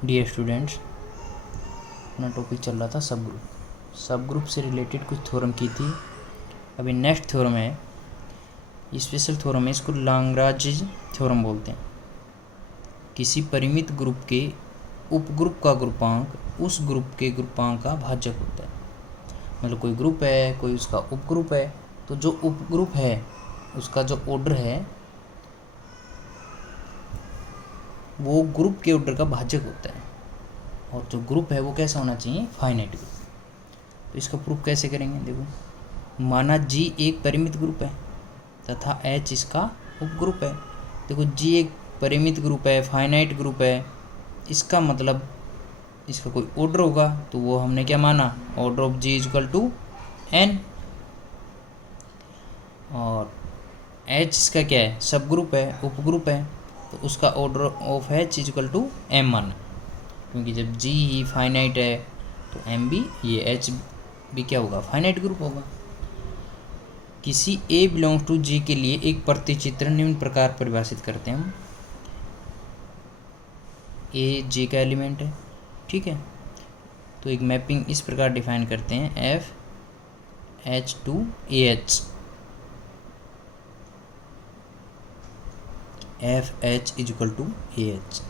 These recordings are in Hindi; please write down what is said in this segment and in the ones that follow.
डियर स्टूडेंट्स, अपना टॉपिक चल रहा था सब ग्रुप से रिलेटेड कुछ थ्योरम की थी। अभी नेक्स्ट थ्योरम है, स्पेशल थ्योरम है, इसको लाग्रांज थ्योरम बोलते हैं। किसी परिमित ग्रुप के उपग्रुप का ग्रुपांक उस ग्रुप के ग्रुपांक का भाजक होता है। मतलब कोई ग्रुप है, कोई उसका उपग्रुप है, तो जो उपग्रुप है उसका जो ऑर्डर है वो ग्रुप के ऑर्डर का भाजक होता है। और जो ग्रुप है वो कैसा होना चाहिए? Finite group. तो इसका प्रूफ कैसे करेंगे? देखो, माना जी एक परिमित ग्रुप है तथा एच इसका उपग्रुप है। देखो, जी एक परिमित ग्रुप है, फाइनाइट ग्रुप है, इसका मतलब इसका कोई ऑर्डर होगा, तो वो हमने क्या माना? Order of G is equal to N. और एच इसका क्या है? सब ग्रुप है, उपग्रुप है, तो उसका order of H is equal to M माना, क्योंकि जब जी ही फाइनाइट है तो एम भी, ये एच भी क्या होगा? फाइनाइट ग्रुप होगा। किसी ए बिलोंग्स टू जी के लिए एक प्रतिचित्रण निम्न प्रकार परिभाषित करते हैं हम। ए जे का एलिमेंट है, ठीक है, तो एक मैपिंग इस प्रकार डिफाइन करते हैं, F H to A H. F H is equal to A H.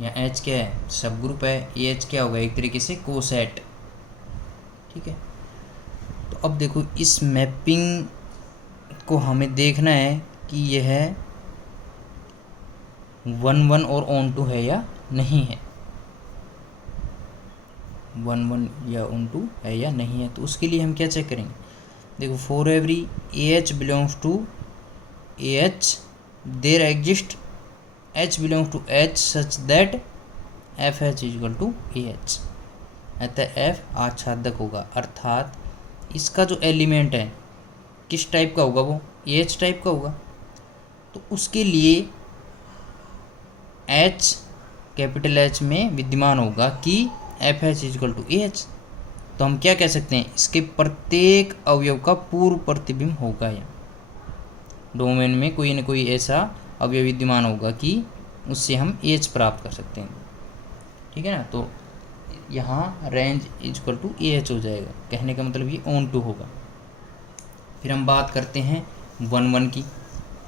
यहाँ एच क्या है? सब ग्रुप है। ए एच क्या होगा? एक तरीके से कोसेट, ठीक है। तो अब देखो, इस मैपिंग को हमें देखना है कि यह 1-1 और ऑन टू है या नहीं है, 1-1 या ऑन टू है या नहीं है। तो उसके लिए हम क्या चेक करेंगे? देखो, for every A H belongs to A H there exist H belongs to H such that F H is equal to A H. अतः एफ आच्छादक होगा, अर्थात इसका जो एलिमेंट है किस टाइप का होगा? वो ए एच टाइप का होगा। तो उसके लिए एच कैपिटल एच में विद्यमान होगा कि F H is equal to A H. तो हम क्या कह सकते हैं? इसके प्रत्येक अवयव का पूर्व प्रतिबिंब होगा, या डोमेन में कोई न कोई ऐसा अवयव विद्यमान होगा कि उससे हम एच प्राप्त कर सकते हैं, ठीक है ना। तो यहाँ range is equal to A H हो जाएगा, कहने का मतलब ये ऑन टू होगा। फिर हम बात करते हैं 1-1 की,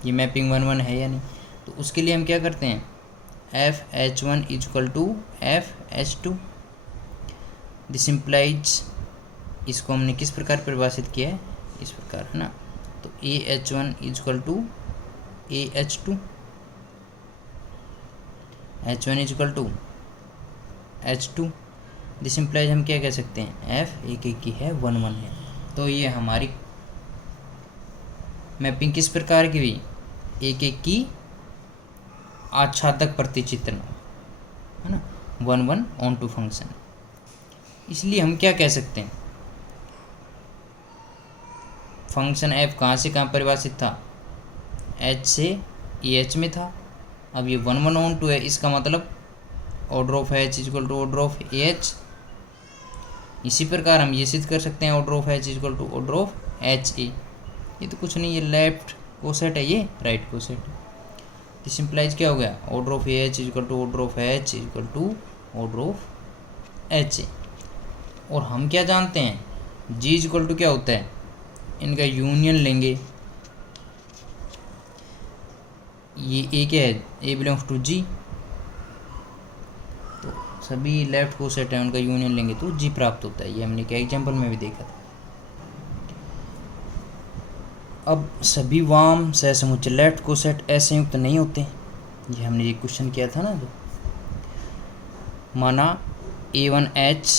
ये मैपिंग 1-1 है या नहीं। तो उसके लिए हम क्या करते हैं? F H one is equal to F H two. This implies, इसको हमने किस प्रकार परिभाषित किया है? इस प्रकार, है ना। तो A H one is equal to A H two, H one is equal to H two. This implies हम क्या कह सकते हैं? एफ एक एक की है, 1-1 है। तो ये हमारी मैपिंग किस प्रकार की हुई? एक एक की आच्छादक प्रतिचित्रण, है ना, 1-1 ऑन टू फंक्शन। इसलिए हम क्या कह सकते हैं? फंक्शन एफ कहाँ से कहाँ परिभाषित था? एच से ए एच में था। अब ये 1-1 ऑन टू है, इसका मतलब order of H is equal to order of A H. इसी प्रकार हम ये सिद्ध कर सकते हैं, order of H is equal to order of H A. ये तो कुछ नहीं, ये लेफ्ट कोसेट है, ये राइट कोसेट है। दिस इंप्लाइज क्या हो गया? Order of A H is equal to order of H is equal to order of H A. और हम क्या जानते हैं? जी इजक्वल टू क्या होता है? इनका यूनियन लेंगे। ये ए क्या है? ए बिलोंग्स टू जी, तो सभी लेफ्ट कोसेट है, उनका यूनियन लेंगे तो जी प्राप्त होता है। ये हमने क्या एग्जाम्पल में भी देखा था। अब सभी वाम सहसमुच्चय लेफ्ट कोसेट असंयुक्त नहीं होते, ये हमने ये क्वेश्चन किया था ना। जो माना A1H,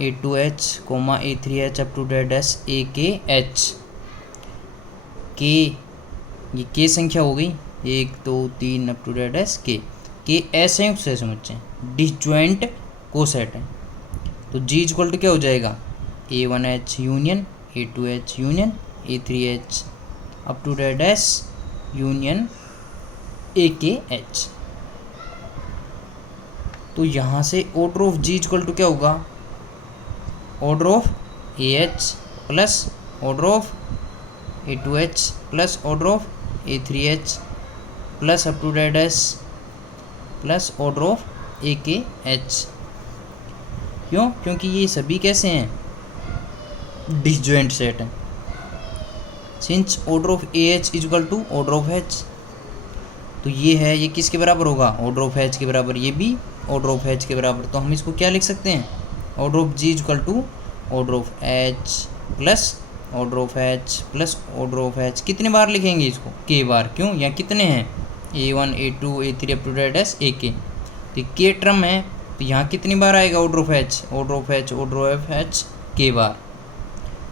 A2H, A3H up to dash A K H के, ये के संख्या हो गई 1 2 3 अप टू डैश के असंयुक्त सहसमुच्चय, डिसजॉइंट कोसेट है। तो जी इक्वल टू क्या हो जाएगा? A1H union A2H union A3H up to dash union A K H. तो यहाँ से order of G equal to क्या होगा? Order of A H plus order of A2H plus order of A3H plus up to dash plus order of A K H. क्यों? क्योंकि ये सभी कैसे हैं, डिसजॉइंट सेट हैं। Since order of A H is equal to order of H, तो ये है, ये किसके बराबर होगा, ऑर्डर ऑफ एच के बराबर, ये भी ऑर्डर ऑफ एच के बराबर। तो हम इसको क्या लिख सकते हैं, order of G is equal to order of H plus order of H plus order of H. कितने बार लिखेंगे इसको, के बार। क्यों, यहाँ कितने हैं, A1 A2 A3 up to date S A K, तो के टर्म है, तो यहाँ कितनी बार आएगा order of H, order of H order of H के बार।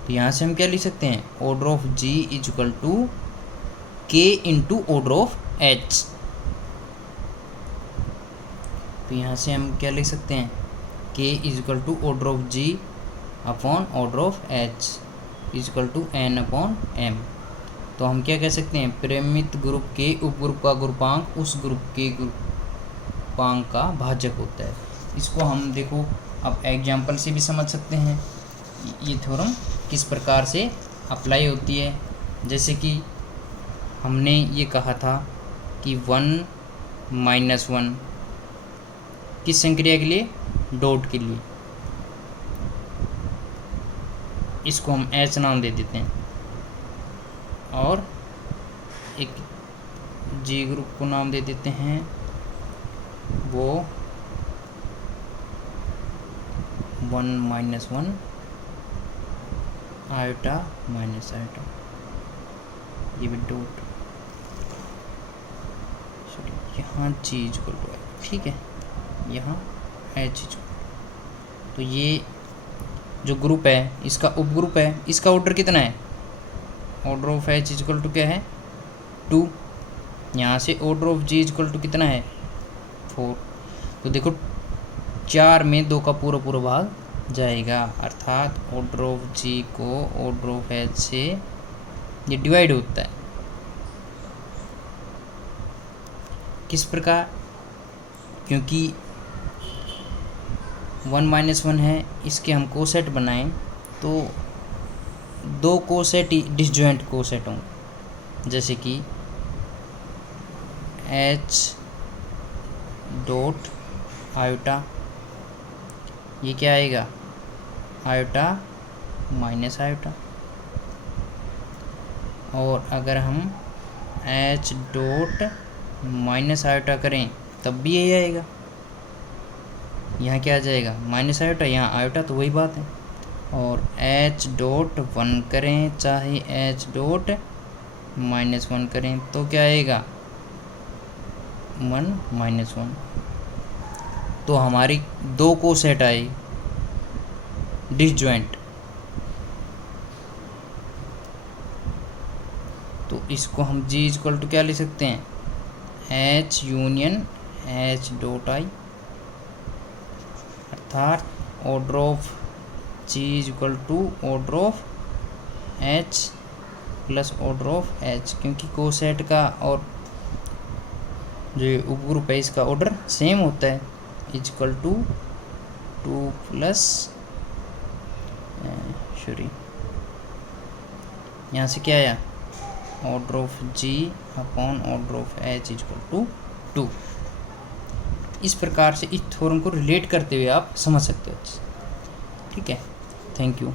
तो यहाँ से हम क्या लिख सकते हैं, order of G is equal to K into order of H. तो यहाँ से हम क्या लिख सकते हैं, K is equal to order of G upon order of H is equal to N upon M. तो हम क्या कह सकते हैं, परिमित ग्रुप के उपग्रुप का ग्रुपांक उस ग्रुप के ग्रुपांक का भाजक होता है। इसको हम देखो अब एग्जाम्पल से भी समझ सकते हैं ये थ्योरम किस प्रकार से अप्लाई होती है। जैसे कि हमने ये कहा था कि 1 - 1 किस संक्रिया के लिए, डॉट के लिए, इसको हम एच नाम दे देते हैं, और एक जी ग्रुप को नाम दे देते हैं, वो 1 - 1 आयोटा माइनस आयोटा, ये भी डॉट, यहाँ जी इक्वल टू, ठीक है, यहाँ एच इक्वल। तो ये जो ग्रुप है इसका उपग्रुप है, इसका ऑर्डर कितना है, order of H equal to क्या है 2, यहाँ से order of G equal to कितना है 4। तो देखो 4 में 2 का पूरा पूरा भाग जाएगा, अर्थात ऑर्डर ऑफ जी को ऑर्डर ऑफ एच से ये डिवाइड होता है। किस प्रकार, क्योंकि 1 - 1 है, इसके हम कोसेट बनाएं तो 2 कोसेट डिसजॉइंट कोसेट होंगे, जैसे कि एच डॉट आयोटा, ये क्या आएगा, आयोटा माइनस आयोटा। और अगर हम एच डॉट माइनस आयोटा करें तब भी यही आएगा, यहाँ क्या आ जाएगा माइनस आयोटा, यहाँ आयोटा, तो वही बात है। और एच डॉट 1 करें चाहे एच डॉट -1 करें तो क्या आएगा 1 - 1। तो हमारी 2 को सेट आई डिसजॉइंट, तो इसको हम जी इक्वल टू क्या ले सकते हैं, H union H dot I, अर्थात order of G equal to order of H plus order of H, क्योंकि कोसेट का और जो उपग्रुप है इसका ऑर्डर सेम होता है, इक्वल टू 2 प्लस सॉरी यहाँ से क्या आया, order of G upon order of H equal to 2। इस प्रकार से इस थ्योरम को रिलेट करते हुए आप समझ सकते हो। ठीक है, थैंक यू।